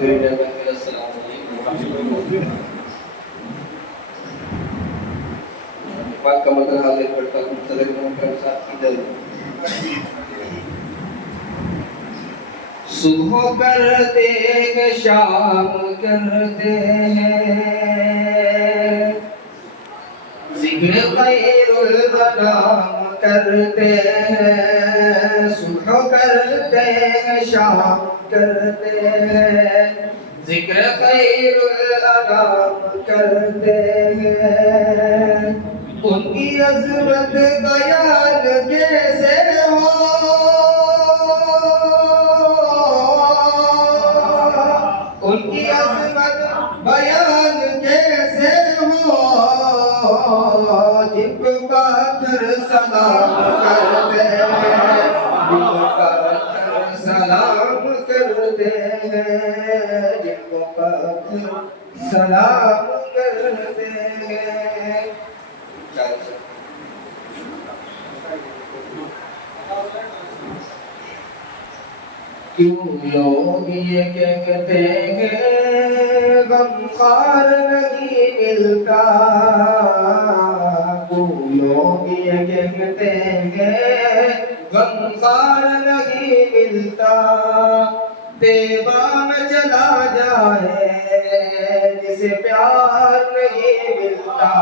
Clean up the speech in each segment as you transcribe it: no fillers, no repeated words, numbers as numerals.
السلام علیکم پاک کا مدر حاضر کرتا ہوں صدر محترم صاحب کی جلد صبح کرتے ہیں شام کرتے ہیں ذکر خیر الانام کرتے ہیں صبح کرتے ہیں شام کرتے ہیں ذکر خیر الانام کرتے ہیں ان کی عظمت بیان کیسے ہو ان کی عظمت بیان کیسے ہو جن کو پاتھر سلام کرتے ہیں جن کو پاتھر سلام کرتے ہیں جن کو پاتھر سلام کرتے ہیں کیوں لوگ یہ کہتے ہیں غمخوار نہیں ملتا کیوں لوگ یہ کہتے ہیں غمخوار نہیں ملتا دیوان چلا جائے جسے پیار نہیں ملتا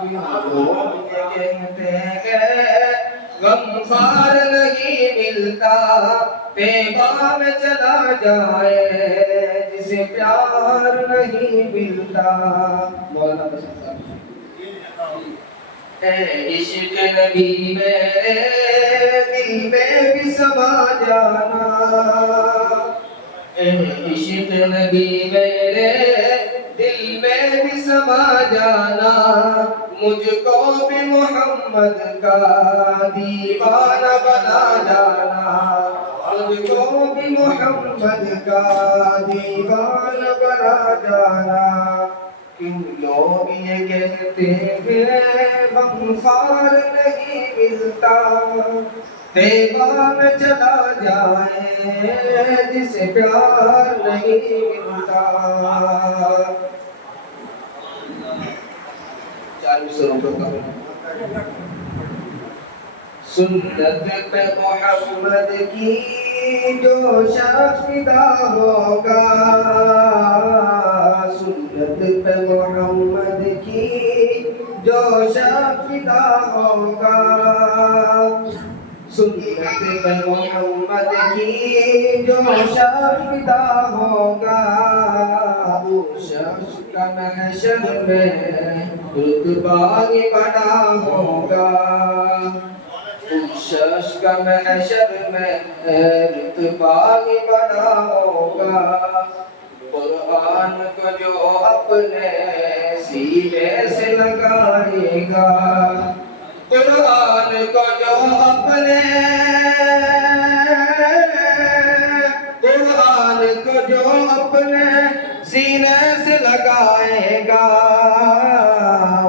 کیوں لوگ یہ کہتے ہیں غمخوار نہیں ملتا پیغام چلا جائے جسے پیار نہیں ملتا مولانا پسند اے عشق نبی میرے دل میں بھی سما جانا اے عشق نبی میرے دل میں بھی سما جانا مجھ کو بھی محمد کا دیوانہ بنا جانا مجھ کو بھی محمد کا دیوانہ بنا جانا کیوں لوگ یہ کہتے ہیں غمخوار نہیں ملتا دیوان چلا جائے جسے پیار نہیں ملتا سنت پہ محمد کی جو شخص فدا ہوگا سنت پہ محمد کی جو شخص فدا ہوگا سنت پہ محمد کی جو شخص فدا ہوگا اس شخص کا محشر میں رتبہ بڑا ہوگا اس شخص کا محشر میں رتبہ بڑا ہوگا قرآن کو جو اپنے سینے سے لگائے گا قرآن کو جو اپنے قرآن کو جو اپنے سینے سے لگائے گا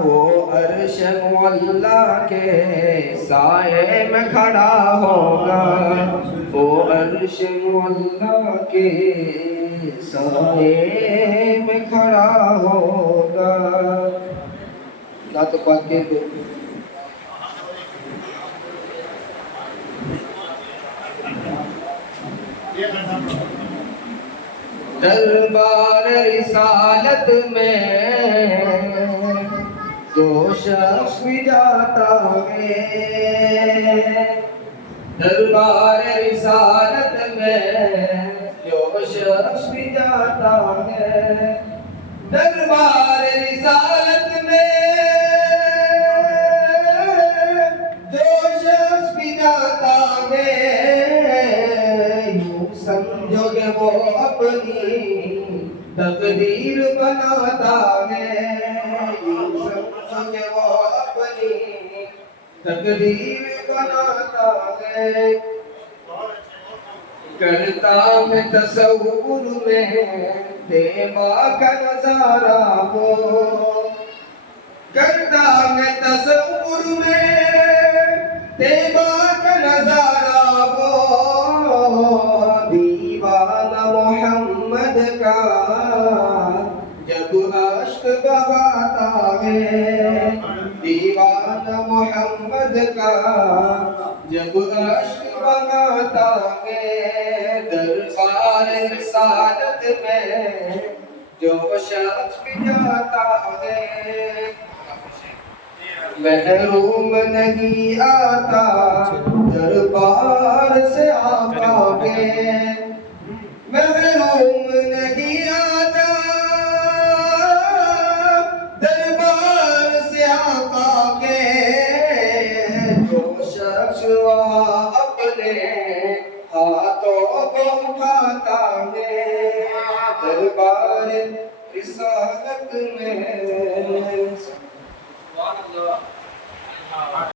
وہ عرش اللہ کے سائے میں کھڑا ہوگا وہ عرش اللہ کے سائے میں کھڑا ہوگا نہ تو پاک کے دو دربار رسالت میں جو شخص بھی جاتا ہے دربار رسالت میں جو شخص بھی جاتا ہے دربار رسالت میں جو شخص بھی جاتا ہے یوں سمجھو کہ وہ اپنی تقدیر بناتا ہے یوں سمجھو کہ وہ اپنی تقدیر بناتا ہے کرتا میں تصور میں دیوا کا نظارہ ہو کرتا میں تصور میں دیوا کا نظارہ ہو دیوانہ محمد کا جب اشک بہاتا ہے دربار رسالت میں جو شخص بھی جاتا ہے محروم نہیں آتا دربار سے آقا کے